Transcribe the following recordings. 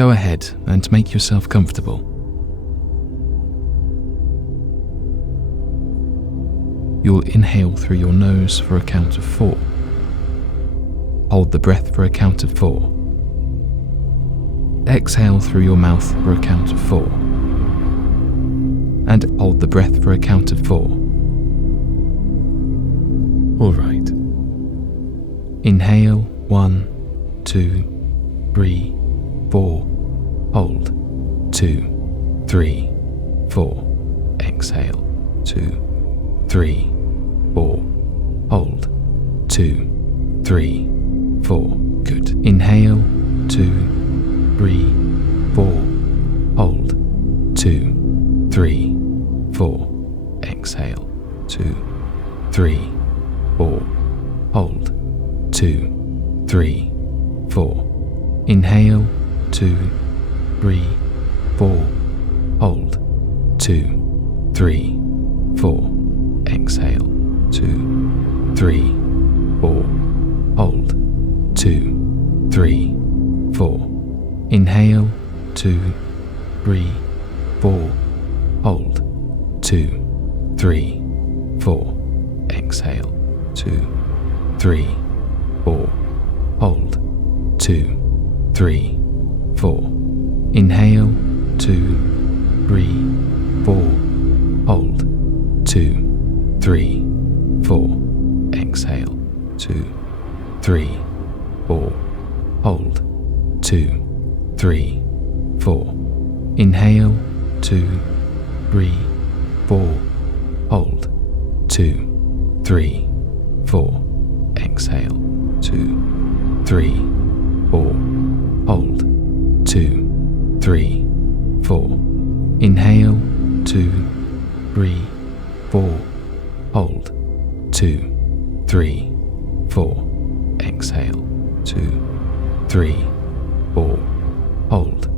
Go ahead and make yourself comfortable. You'll inhale through your nose for a count of 4. Hold the breath for a count of 4. Exhale through your mouth for a count of 4. And hold the breath for a count of 4. All right. Inhale, 1, 2, 3, 4. Hold, 2, 3, 4. Exhale, 2, 3, 4. Hold, 2, 3, 4. Good. Inhale, 2, 3, 4. Hold, 2, 3, 4. Exhale, 2, 3, 4. Hold, 2, 3, 4. Inhale, 2, 3, 4. Hold, 2, 3, 4. Exhale, 2, 3, 4. Hold, 2, 3, 4. Inhale, 2, 3, 4. Hold, 2, 3, 4. Exhale, 2, 3, 4. Hold, 2, 3, 4. Inhale, 2, 3, 4. Hold, 2, 3, 4. Exhale, 2, 3, 4. Hold, 2, 3, 4. Inhale, 2, 3, 4. Hold, 2, 3, 4. Exhale, 2, 3, 4. Hold, 2, 3, 4. Inhale, 2, 3, 4. Hold, 2, 3, 4. Exhale, 2, 3, 4. Hold,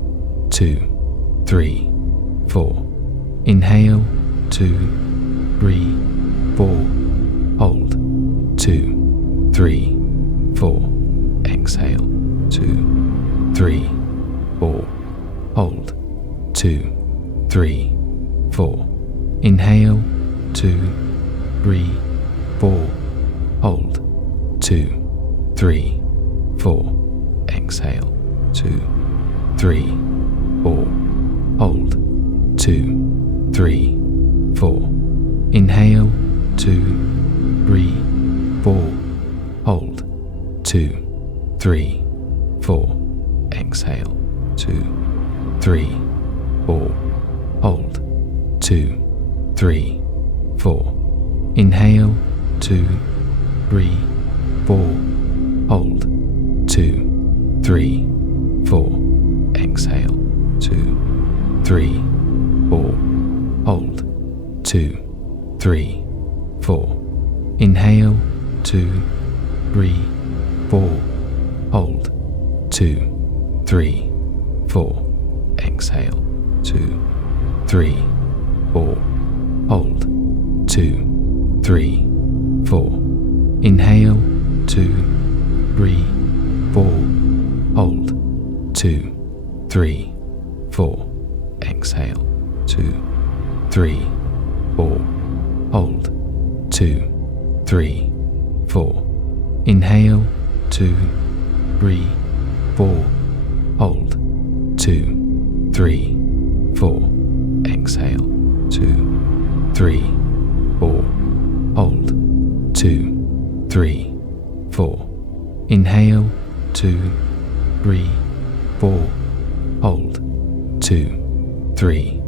2, 3, 4. Inhale, 2, 3, 4. Hold, 2, 3, 4. Exhale, 2, 3, 4. Hold, 2, 3, 4. Inhale, 2, 3, 4. Hold, 2, 3, 4. Exhale, 2, 3, 4. Hold, 2, 3, 4. Inhale, 2, 3, 4. Hold, 2, 3, 4. Exhale, 2, 3, 4. Hold, 2, 3, 4. Inhale, 2, 3, 4. Hold, 2, 3, 4. Exhale, 2, 3, 4. Hold, 2, 3, 4. Inhale, 2, 3, 4. Hold, 2, 3, 4. Exhale, 2, 3, 4. Hold, 2, 3, 4. Inhale, 2, 3, 4. Hold, 2, 3, 4. Exhale, 2, 3, 4. Hold, 2, 3, 4. Inhale, 2, 3, 4. Hold, 2, 3, 4. Exhale, 2, 3, 4. Hold, 2, 3, 4. Inhale, 2, 3, 4. Hold, 2, 3,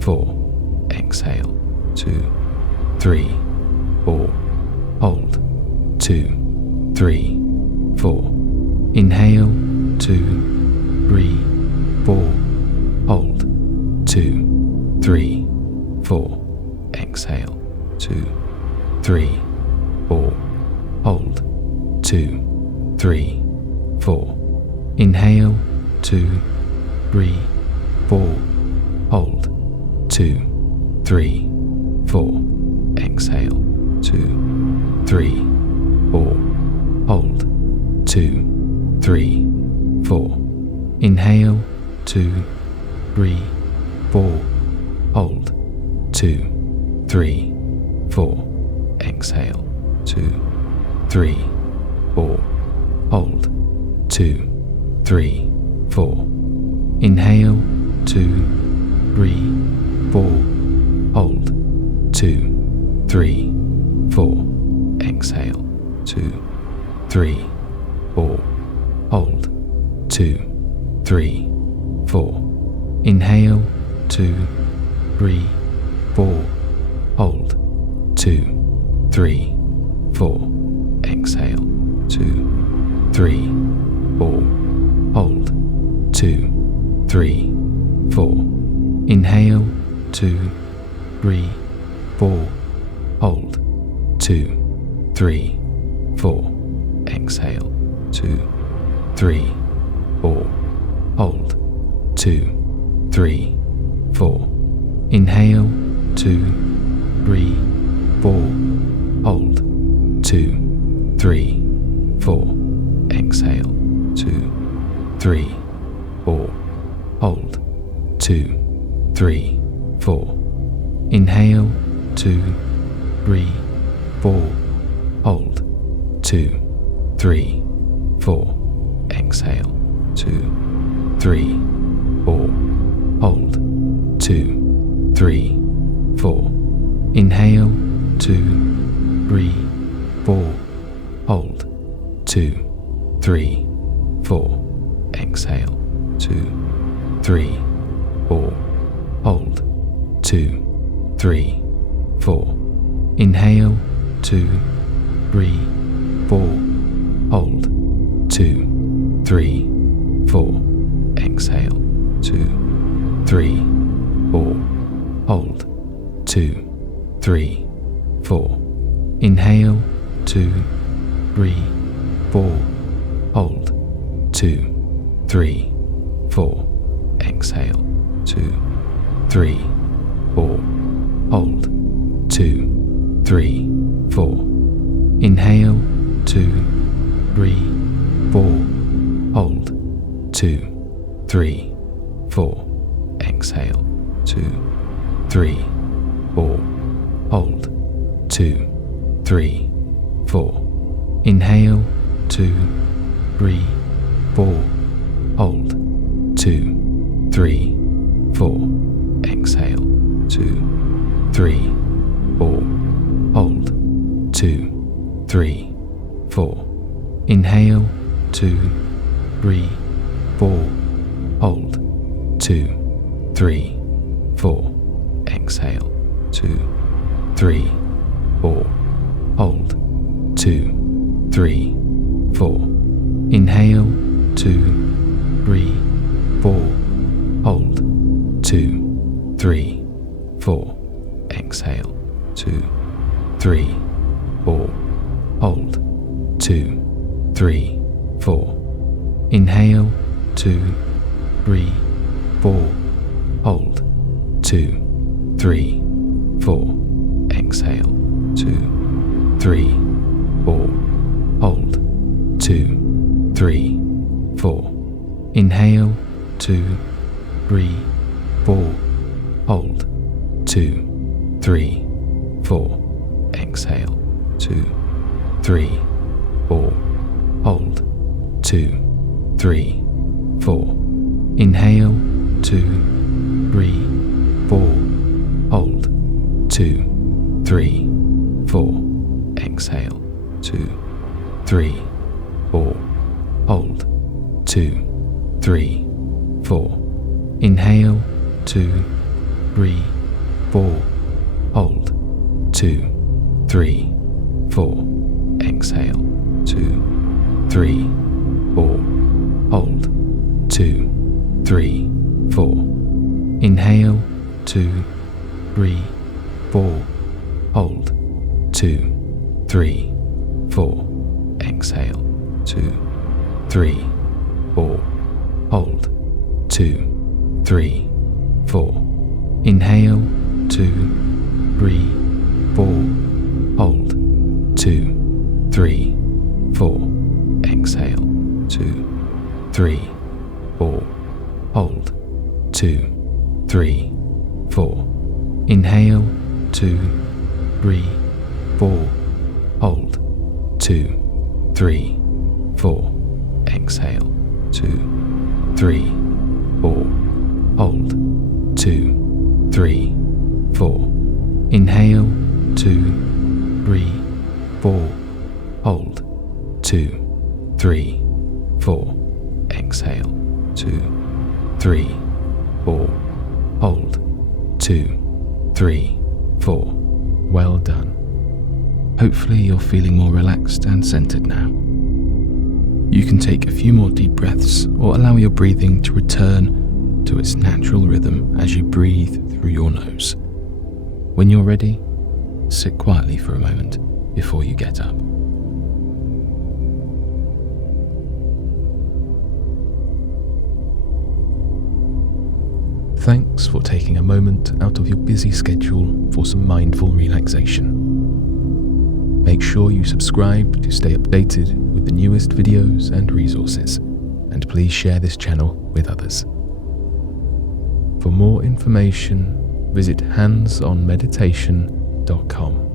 4. Exhale, 2, 3, 4. Hold, 2, 3, 4. Inhale, 2, 3, 4. Hold, 2, 3, 4. Exhale, 2, 3, 4. Hold, 2, 3, 4. Inhale, 2, 3, 4. Hold, 2, 3, 4. Exhale, 2, 3, 4. Hold, 2, 3, 4. Inhale, 2, 3, 4. Hold. 2, 3, 4. Exhale. 2, 3, 4. Hold. 2, 3, 4. Inhale. 2, 3, 4. Hold. 2, 3, 4. Exhale. 2, 3, 4. Hold. 2, 3, 4. Inhale. 2, 3, 4. Hold. 2, 3, 4. Exhale. 2, 3, 4. Hold. 2, 3, 4. Inhale. 2, 3, 4. Hold. 2, 3, 4. Exhale. 2, 3, 4. Hold. 2, 3, 4. Inhale. 2, 3, 4. Hold. 2, 3, 4. Exhale. 2, 3, 4. Hold. 2, 3, 4. Inhale. 2, 3, 4. Hold. 2, 3, 4. Exhale. 2, 3, 4. Hold. 2, 3, 4. Inhale. 2, 3, 4. Hold. 2, 3, 4. Exhale. 2, 3, 4. Hold. 2, 3, 4. Inhale. 2, 3, 4. Hold. 2, 3, 4. Exhale. 2, 3, 4. Hold. 2, 3, 4. Inhale. 2, 3, 4. Hold. 2, 3, 4. Exhale. 2, 3, 4. Hold. 2, 3, 4. Inhale. 2, 3, 4. Hold. 2, 3, 4. Exhale. 2, 3, 4. Hold. 2, 3, 4. Inhale. 2, 3, 4. Hold. 2, 3, 4. Exhale. 2, 3, 4. Hold. 2, 3, 4. Inhale. 2, 3, 4. Hold. 2, 3, 4. Exhale. 2, 3, 4. Hold. 2, 3, 4. Inhale. 2, 3, 4. Hold. 2, 3, 4. Exhale. 2, 3, 4. Hold. 2, 3, 4. Inhale. 2, 3, 4. Hold. 2, 3, 4. Exhale. 2, 3, 4. Hold. 2, 3, 4. Inhale. 2, 3, 4. Hold. 2, 3, 4. Exhale. 2, 3, 4. Hold. 2, 3, 4. Inhale. 2, 3, 4. Hold. 2, 3, 4. Exhale. 2, 3, 4. Hold. 2, 3, 4. Inhale. 2, 3, 4. Hold. 2, 3, 4. Exhale. 2, 3, 4. Hold. 2, 3, 4. Inhale. 2, 3, 4. Hold. 2, 3, 4. Exhale. 2, 3, 4. Hold. 2, 3, 4. Inhale. 2, 3, 4. Hold. 2, 3, 4. Exhale. 2, 3, 4. hold, 2, 3, 4. Inhale, 2, 3, 4. Hold, 2, 3, 4. Exhale, 2, 3, 4. Hold, 2, 3, 4. Inhale, 2, 3, 4. Hold, 2, 3, 4. Exhale, 2, 3, 4. Hold, 2, 3, 4. Well done. Hopefully you're feeling more relaxed and centered now. You can take a few more deep breaths or allow your breathing to return to its natural rhythm as you breathe through your nose. When you're ready, sit quietly for a moment before you get up. Thanks for taking a moment out of your busy schedule for some mindful relaxation. Make sure you subscribe to stay updated with the newest videos and resources, and please share this channel with others. For more information, visit handsonmeditation.com.